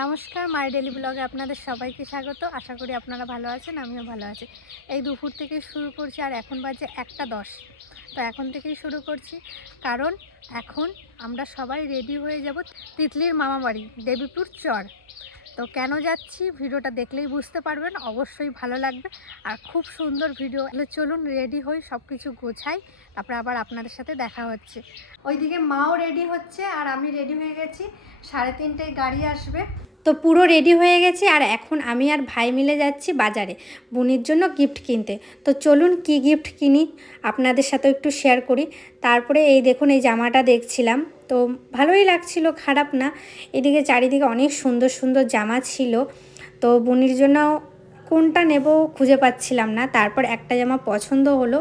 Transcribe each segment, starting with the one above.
নমস্কার, মাই ডেলি ব্লগে আপনাদের সবাইকে স্বাগত। আশা করি আপনারা ভালো আছেন, আমিও ভালো আছি। এই দুপুর থেকে শুরু করছি, আর এখন বাজে 1:10। তো এখন থেকেই শুরু করছি, কারণ এখন আমরা সবাই রেডি হয়ে যাব তিতলির মামা বাড়ি দেবীপুর চর। তো কেন যাচ্ছি ভিডিওটা দেখলেই বুঝতে পারবেন, অবশ্যই ভালো লাগবে আর খুব সুন্দর ভিডিও। চলুন রেডি হই, সব কিছু গোছাই, তারপরে আবার আপনাদের সাথে দেখা হচ্ছে। ওইদিকে মাও রেডি হচ্ছে আর আমি রেডি হয়ে গেছি। 3:30টায় গাড়ি আসবে। তো পুরো রেডি হয়ে গেছি, আর এখন আমি আর ভাই মিলে যাচ্ছি বাজারে বুনির জন্য গিফট কিনতে। তো চলুন কি গিফট কিনি আপনাদের সাথে একটু শেয়ার করি। তারপরে এই দেখুন, এই জামাটা দেখছিলাম, তো ভালোই লাগছিল, খারাপ না। এদিকে চারিদিকে অনেক সুন্দর সুন্দর জামা ছিল, তো বুনির জন্য কোনটা নেব খুঁজে পাচ্ছিলাম না। তারপর একটা জামা পছন্দ হলো,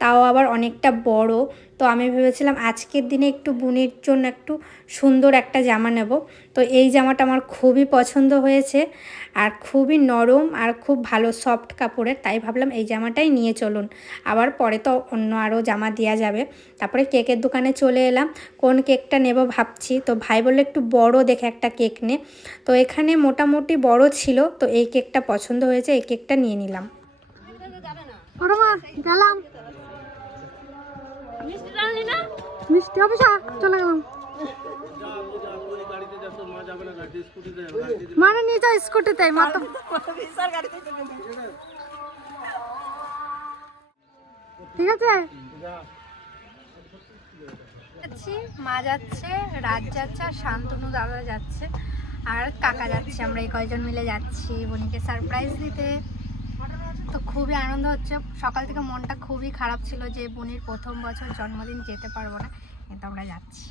তাও আবার অনেকটা বড়। তো আমি ভেবেছিলাম আজকের দিনে একটু বুনির জন্য একটু সুন্দর একটা জামা নেব। তো এই জামাটা আমার খুবই পছন্দ হয়েছে, আর খুবই নরম আর খুব ভালো সফট কাপড়ের, তাই ভাবলাম এই জামাটাই নিয়ে চলুন। আবার পরে তো অন্য আরও জামা দেওয়া যাবে। তারপরে কেকের দোকানে চলে এলাম, কোন কেকটা নেব ভাবছি। তো ভাই বললো একটু বড় দেখে একটা কেক নে। তো এখানে মোটামুটি বড় ছিল, তো এই কেকটা পছন্দ হয়েছে, এই কেকটা নিয়ে নিলাম। গেলাম মিষ্টি অফিসা চলে গেলাম, মানে নিয়ে যাও স্কুটিতে। মা তো ঠিক আছে, মা যাচ্ছে, রাজ যাচ্ছে, আর শান্তনু দাদা যাচ্ছে, আর কাকা যাচ্ছে। আমরা এই কয়জন মিলে যাচ্ছি বোনকে সারপ্রাইজ দিতে। তো খুবই আনন্দ হচ্ছে। সকাল থেকে মনটা খুবই খারাপ ছিল যে বোনের প্রথম বছর জন্মদিন যেতে পারবো না, কিন্তু আমরা যাচ্ছি।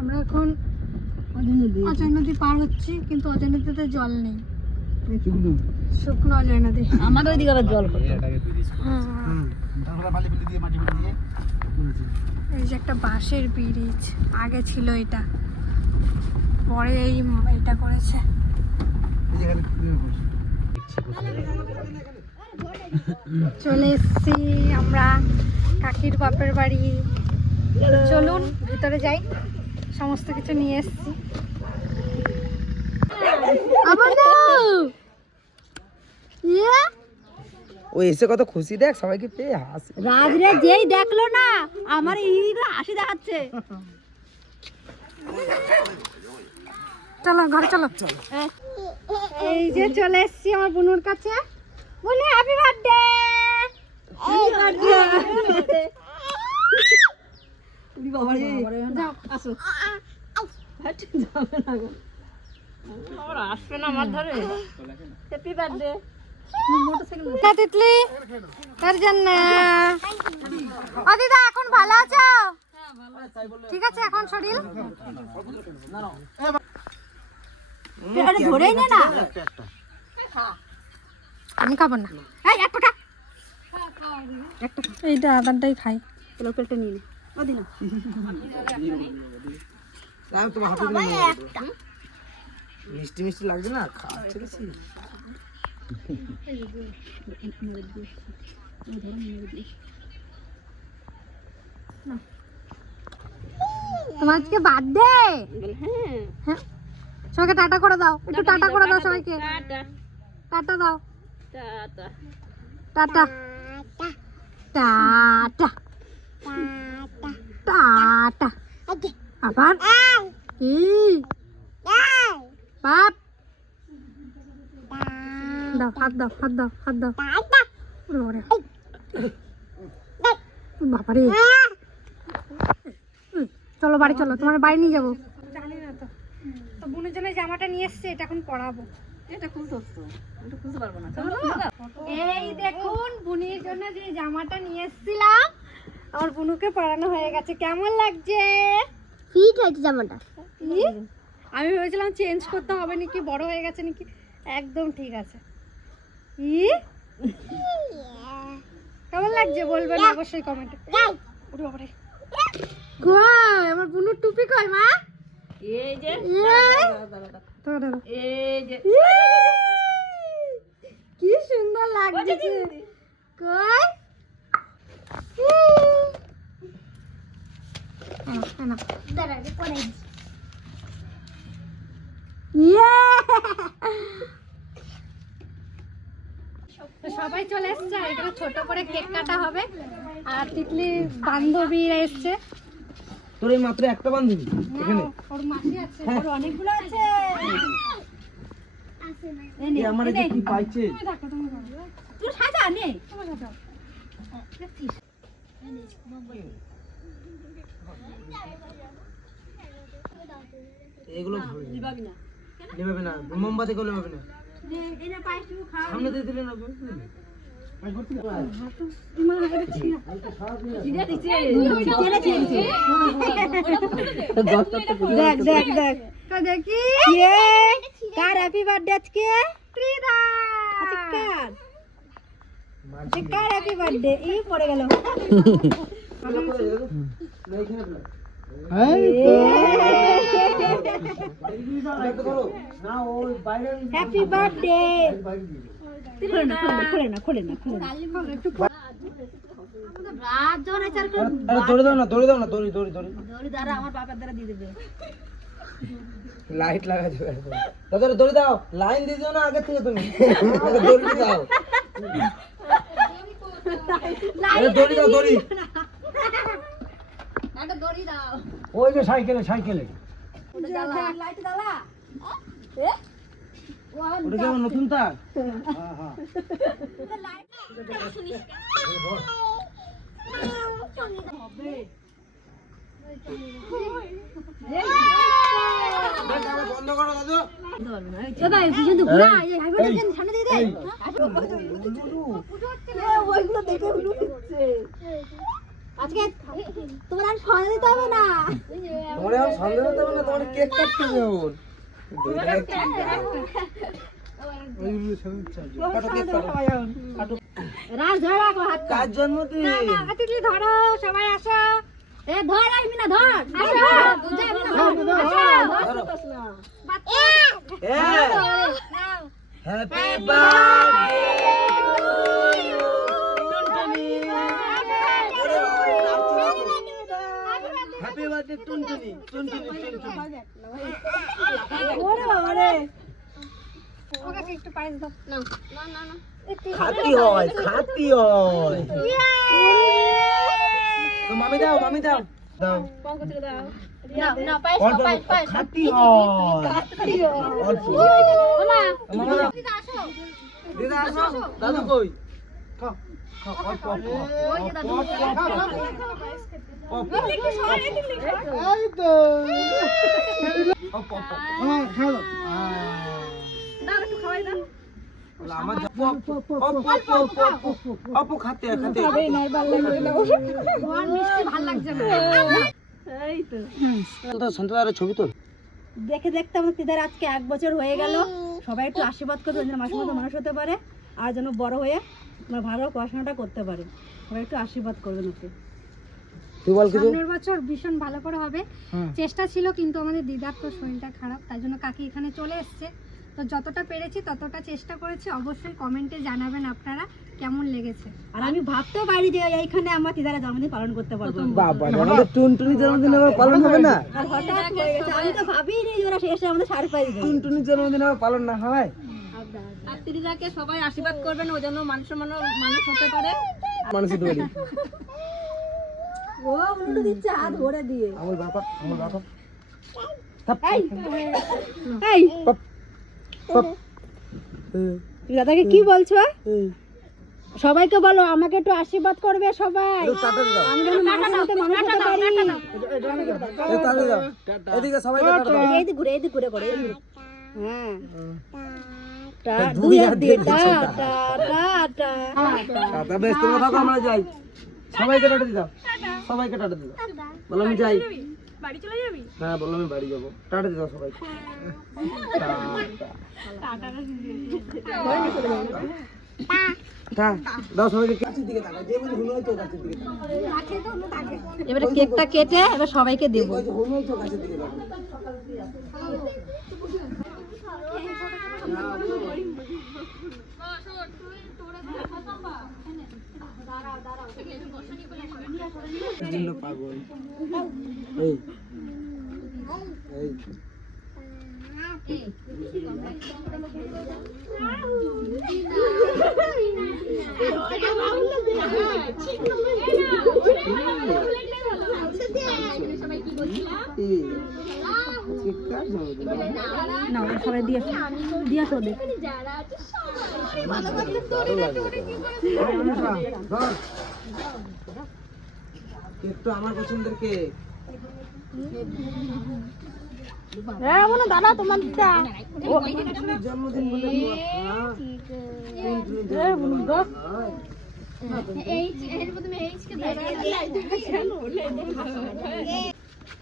আমরা এখন অজয় নদী পার হচ্ছি, কিন্তু অজয় নদীতে জল নেই, শুকনো অজয় নদী। আমাদের ওইদিকে আবার জল এই যে একটা বাঁশের ব্রিজ, আগে ছিল এটা, পরে এইটা করেছে। চলে এসছি আমরা কাকির বাপের বাড়ি। চলুন ভিতরে যাই, সমস্ত কিছু নিয়ে এসছি। ও এসে কত খুশি, দেখ সবাইকে পেয়ে হাসি। রাজরে যেই দেখলো না, আমার ইরা হাসি দেখাচ্ছে। চলো ঘরে চলো। এই যে চলে এসছি আমার বুনুর কাছে। বুনু হ্যাপি বার্থডে। এই বার্থডে উনি বাবা রে, যাও আসো। হাট যাবে না গো, আর আসবে না আমার ধরে। হ্যাপি বার্থডে মোটরসাইকেল তিতলি তার জন্য। ও দিদা এখন ভালো আছো? ঠিক আছে এখন শরীর ধরেই নে না, আমি খাবো না। এই একটা খা, এইটা আদারটাই খাই। লোকেলটা নিয়ে নে। ও দিনা তোমার হাতে মিষ্টি মিষ্টি লাগছে না, খাচ্ছে বেশি। তোমার আজকে বার্থডে? হ্যাঁ, সবাইকে টাটা করে দাও, একটু টাটা করে দাও সবাইকে। টাটা দাও, টাটা টাটা টাটা। আবার কি বাপ দাও, হাত দাও, হাত দাও, হাত দাও। বাবারে, চলো বাড়ি চলো, তোমার বাড়ি নিয়ে যাবো। জানি না তো, তো বোনের জন্য জামাটা নিয়ে এসছে, এটা এখন পরাবো। এটা খুলতে খুলতে পারবো না। এই দেখুন বুনির জন্য যে জামাটা নিয়ে এসেছিলাম, আমার বুনুকে পরানো হয়ে গেছে। কেমন লাগছে? ফিট হয়েছে জামাটা। আমি ভেবেছিলাম চেঞ্জ করতে হবে নাকি, বড় হয়ে গেছে নাকি, একদম ঠিক আছে। কেমন লাগছে বলবেন অবশ্যই কমেন্টে। কই আমার বুনুর টুপি কই মা? এই যে এই যে কি সুন্দর লাগছে কই সবাই চলে এসছে আর এখানে ছোট করে কেক কাটা হবে আর তিতলি বান্ধবীরা এসছে তোর এই মাত্র একটা বান্ধবী এখানে ওর মাসি আছে ওর অনেকগুলো আছে এই আমার এই যে কি পাইছে তুই সাজা নে তোমার সাজা এগুলো নেবে না মোমবাতি গুলো নেবে না সামনে দিয়ে দিলে না দেখ দেখ দেখ তো দেখি কার হ্যাপি বার্থডে আজকে ত্রিধা আচ্ছা কার হ্যাপি বার্থডে এই পড়ে গেল হ্যাপি বার্থডে খোলে না দড়ি দাও না দড়ি আমার বাবার দ্বারা দিয়ে দেবে লাইট লাগা দেবে দাদা দড়ি দাও লাইন দিয়ে দিও না আগে থেকে তুমি আগে দড়ি দাও দড়ি দাও দড়ি ওই যে সাইকেলে ওটা কেমন নতুন তার বন্ধ করো দাদা আজকে তোমার আর সন্ধ্যা দিতে হবে না তোমার এখন সন্দেহ হতে হবে না তোমার কেক কাটতে হবে রাজ ধর রাখো হাত কার জন্মদিন তিতলি ধরো সবাই আসো এ ধর আমি না ধর হ্যাপি বার্থডে হ্যাপি বার্থডে টুনটুনি ওরে বাবা রে ওকে একটু পায়েস দাও না খাতি হয় তো মামি দাও দাও না পায়েস পায়েস খাতি হয় অল্প মামা মামা দাও আসো দিদা আসো দাদু কই খাও অল্প ওই যে দাদু এই তো খাও দাও একটু খাওয়াই দাও আমার অপু খাতে তোমার মিষ্টি ভালো লাগছে না এই তো সন্তানের ছবি তো দেখে দেখতে আমার দিদার আজকে 1 বছর হয়ে গেল সবাই একটু আশীর্বাদ করবে যেন মাসের মতো মানুষ হতে পারে আর যেন বড় হয়ে আমরা ভালো পড়াশোনাটা করতে পারে সবাই একটু আশীর্বাদ করবেন ওকে তুই বল কিছু সামনের বছর ভীষণ ভালো করে হবে চেষ্টা ছিল কিন্তু আমাদের দিদার তো শরীরটা খারাপ তাই জন্য কাকি এখানে চলে এসেছে তো যতটা পেরেছি ততটা চেষ্টা করেছি অবশ্যই কমেন্টে জানাবেন আপনারা কেমন লেগেছে আর আমি ভাবতেও পারি যে এইখানে আমার দিদারা জন্মদিন পালন করতে পারবো বাবা আমাদের টুনটুনি জন্মদিন আবার পালন হবে না আর হঠাৎ হয়ে গেছে আমি তো ভাবিনি যে ওরা এসে আমাদের শাড়ি পাই দেবে টুনটুনি জন্মদিন আবার পালন না হয় আর দিদাকে সবাই আশীর্বাদ করবেন ও যেন মানুষ হতে পারে মানুষই তো বলি ও উল্টো দিচ্ছে হাত ভরে দিয়ে আমার বাবা এই দাদাকে কি বলছো সবাইকে বলো আমাকে একটু আশীর্বাদ করবে সবাই আমি যেন মানুষের মতো মানুষ হতে পারি এদিকে সবাই এইদিকে ঘুরে করে হ্যাঁ দুই হাত দিয়ে টা টা টা টা বেশ তোমরা থাকো আমরা যাই সবাইকে টাটা দিও সবাইকে টাটা দিও বলো আমি যাই বাড়ি চলে যাবি হ্যাঁ বলো আমি বাড়ি যাবো টাটা দিও সবাইকে দাও সবাইকে কাছের দিকে তাকাও যে বলি হলো তো কাছের দিকে তাকাও এবারে কেকটা কেটে এবার সবাইকে দেবো। পাগল এই এই না সবাই দিয়ে আসো ওদের। কেক তো আমার পছন্দের কেক। দাদা তোমার জন্মদিন বলে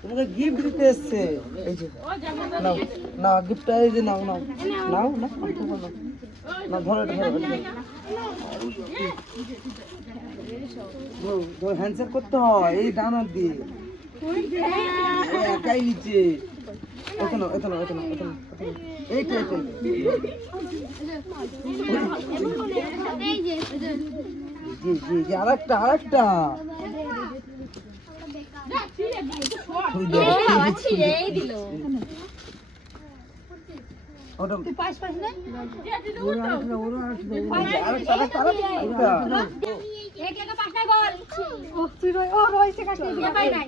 তোমাকে গিফট দিতে এসছে। এই যে নাও না গিফটটা, এই যে নাও নাও নাও না না ধরো এটা ধরো হ্যান্ডশেক করতে হয় এই ডানার দিয়ে একাই নিচে এখানে এখানে এখানে এখানে এইটা এইটা জি জি জি আরেকটা আরেকটা ওটা পাঁচ পাঁচ না ওরা আরেকটা আরেকটা আরেকটা এক এক পাঁচটা গোল ও তুই রই ও রইছে কাকে দিয়ে পাই নাই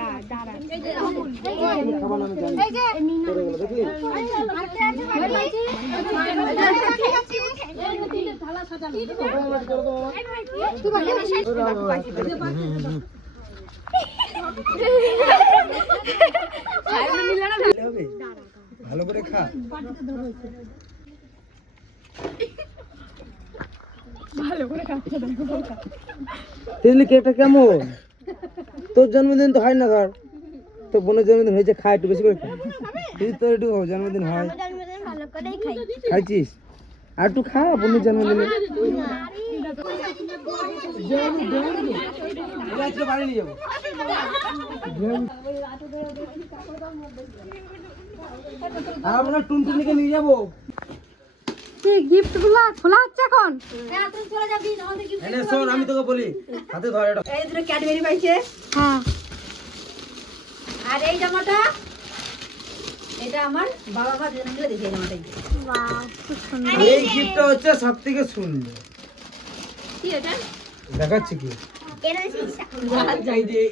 দাঁড়া দাঁড়া এই যে এই যে করে গেল দেখি থালা সাজানো ভালো করে খা তেমনি কেকটা কেমন? তোর জন্মদিন তো হয় না ধর, তোর বোনের জন্মদিন হয়েছে, খা একটু বেশি করে খা। তুই তোর একটু জন্মদিন হয় খাইছিস, আর একটু খা বোনের জন্মদিনে। বাড়ি নিয়ে যাবো আমরা টুনটুনিকে নিয়ে যাবো। গিফট গুলা খোলা হচ্ছে এখন। শোন আমি তোকে বলি, হাতে ধর এটা। এই দুটো ক্যাডবেরি পাইছে। হ্যাঁ আর এই জামাটা এটা আমার বাবা মা দুজন মিলে দিয়েছে এই জামাটাই। বাহ খুব সুন্দর। এই গিফটটা হচ্ছে সবথেকে সুন্দর। কি এটা? দেখাচ্ছি কি?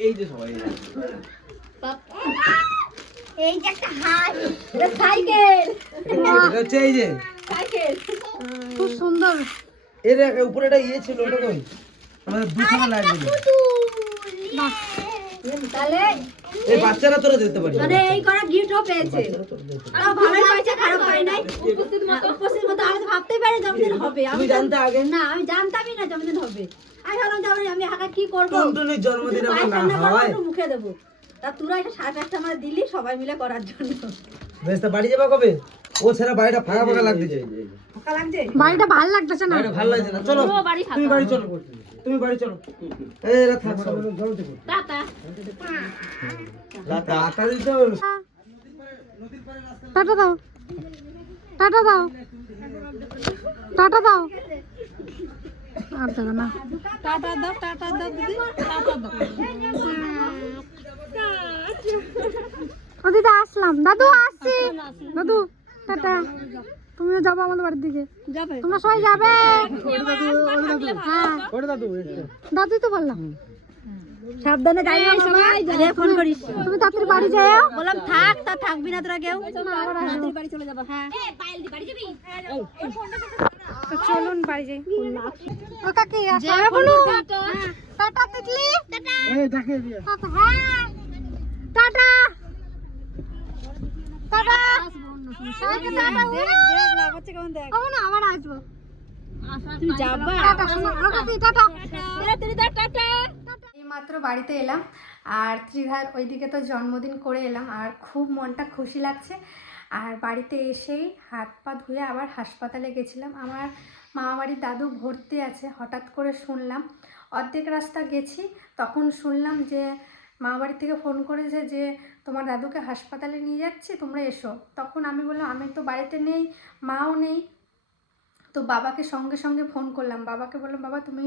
এই যে সবাই এই যে একটা হাত, এটা সাইকেল। এটা হচ্ছে এই যে সাইকেল খুব সুন্দর। এর উপরে একটা ইয়ে ছিল, ওটা কই? আমাদের দুখানা লাগবে। বাহ তাহলে এই বাচ্চারা তোরা দিতে পারি। মানে এই করা গিফটও পেয়েছে। আর ভালোই পাইছে, খারাপ হয় নাই। উপস্থিত মতো আমি তো ভাবতেই পারি জন্মদিন হবে। তুমি জানতে আগে? না আমি জানতামই না জন্মদিন হবে। আমি ভাবলাম যে আমি হাঁকা কি করবো, টুনটুনির জন্মদিন আমার না হয় মুখে দেবো। তা তোরা এটা 5:30 আমার দিলি সবাই মিলে করার জন্য। বেশ, তা বাড়ি যাবা কবে? ও ছেড়ে বাড়িটা ফাঁকা ফাঁকা লাগতেছে। ফাঁকা লাগছে? বাড়িটা ভালো লাগতেছে না। বাড়িটা ভালো লাগছে না। চলো তুমি বাড়ি চলো, তুমি বাড়ি চলো। এই রাত থাক সব। টাটা। টাটা দিতে হবে। টাটা দাও টাটা দাও টাটা দাও। আর দেবো না। টাটা দাও, টাটা দাও দিদি, টাটা দাও। ও দিদা আসলাম, দাদু আসছি। দাদু টাটা। তুমিও যাবো আমাদের বাড়ির দিকে। যাবে? তোমরা সবাই যাবে? হ্যাঁ ওরে দাদু দাদুই তো বললাম। সাবধানে যাইও সবাই, আরে ফোন করিস। তুমি তাড়াতাড়ি বাড়ি যাও। বললাম থাক, তা থাকবি না তোরা কেউ। তাড়াতাড়ি বাড়ি চলে যাবো। হ্যাঁ তো চলুন বাড়ি যাই। ও কাকি আসবে বলো। টাটা তিতলি। টাটা। এই দেখে দিয়ে টাটা। হ্যাঁ টাটা টাটা। সবাইকে টাটা। দেখ না বাচ্চা কেমন দেখ। আমি না আবার আসবো। তুই যাবা? টাটা শোনো, ও কাকি টাটা। টাটা। এইমাত্র বাড়িতে এলাম আর ত্রিধার ওইদিকে তো জন্মদিন করে এলাম আর খুব মনটা খুশি লাগছে। আর বাড়িতে এসেই হাত পা ধুয়ে আবার হাসপাতালে গেছিলাম। আমার মামাবাড়ির দাদু ভর্তি আছে, হঠাৎ করে শুনলাম অর্ধেক রাস্তা গেছি, তখন শুনলাম যে মামাবাড়ি থেকে ফোন করেছে যে তোমার দাদুকে হাসপাতালে নিয়ে যাচ্ছি, তোমরা এসো। তখন আমি বললাম আমি তো বাড়িতে নেই, মাও নেই। তো বাবাকে সঙ্গে সঙ্গে ফোন করলাম, বাবাকে বললাম বাবা তুমি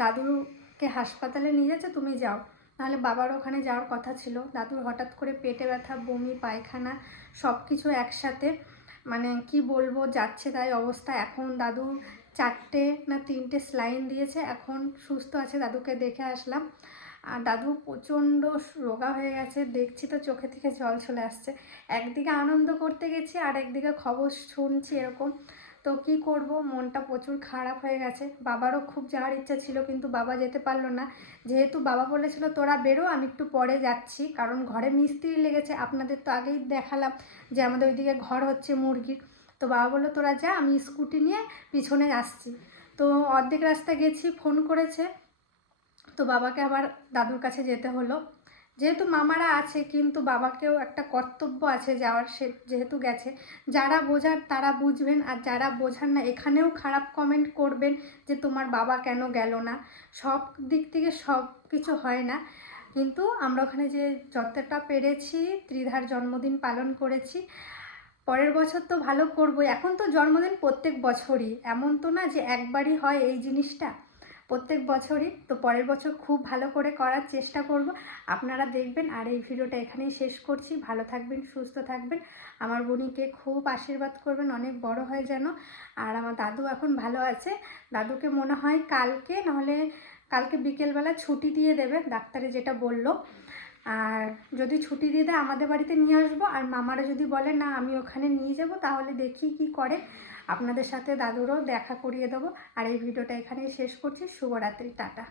দাদুকে হাসপাতালে নিয়ে যাচ্ছ, তুমি যাও, নাহলে বাবার ওখানে যাওয়ার কথা ছিল। দাদুর হঠাৎ করে পেটে ব্যথা, বমি, পায়খানা সব কিছু একসাথে, মানে কি বলবো, যাচ্ছে তাই অবস্থা। এখন দাদু 4টে না 3টে স্লাইন দিয়েছে, এখন সুস্থ আছে। দাদুকে দেখে আসলাম, আর দাদু প্রচণ্ড রোগা হয়ে গেছে, দেখছি তো চোখে থেকে জল চলে আসছে। একদিকে আনন্দ করতে গেছি আর একদিকে খবর শুনছি এরকম। তো কি করব, মনটা প্রচুর খারাপ হয়ে গেছে। বাবারও খুব যাওয়ার ইচ্ছা ছিল, কিন্তু বাবা যেতে পারলো না। যেহেতু বাবা বলেছিল তোরা বেরো, আমি একটু পরে যাচ্ছি, কারণ ঘরে মিস্ত্রি লেগেছে। আপনাদের তো আগেই দেখালাম যে আমাদের ওইদিকে ঘর হচ্ছে মুরগির। তো বাবা বললো তোরা যা, আমি স্কুটি নিয়ে পিছনে আসছি। তো অর্ধেক রাস্তা গেছি, ফোন করেছে, তো বাবাকে আবার দাদুর কাছে যেতে হলো। যেহেতু মামারা আছে, কিন্তু বাবাকেও একটা কর্তব্য আছে যাওয়ার, সে যেহেতু গেছে। যারা বোঝার তারা বুঝবেন, আর যারা বোঝার না এখানেও খারাপ কমেন্ট করবেন যে তোমার বাবা কেন গেল না। সব দিক থেকে সব কিছু হয় না, কিন্তু আমরা ওখানে যে যতটা পেরেছি ত্রিধার জন্মদিন পালন করেছি। পরের বছর তো ভালো করবই। এখন তো জন্মদিন প্রত্যেক বছরই, এমন তো না যে একবারই হয় এই জিনিসটা, প্রত্যেক বছরই। তো পরের বছর খুব ভালো করে করার চেষ্টা করব, আপনারা দেখবেন। আর এই ভিডিওটা এখানেই শেষ করছি। ভালো থাকবেন, সুস্থ থাকবেন, আমার বোনিকে খুব আশীর্বাদ করবেন, অনেক বড় হয় যেন। আর আমার দাদু এখন ভালো আছে। দাদুকে মনে হয় কালকে নাহলে কালকে বিকেলবেলা ছুটি দিয়ে দেবে, ডাক্তারে যেটা বললো। আর যদি ছুটি দিয়ে দেয় আমাদের বাড়িতে নিয়ে আসবো, আর মামারা যদি বলে না আমি ওখানে নিয়ে যাব, তাহলে দেখি কি করে, আপনাদের সাথে দাদুরও দেখা করিয়ে দেবো। আর এই ভিডিওটা এখানেই শেষ করছি। শুভরাত্রি, টাটা।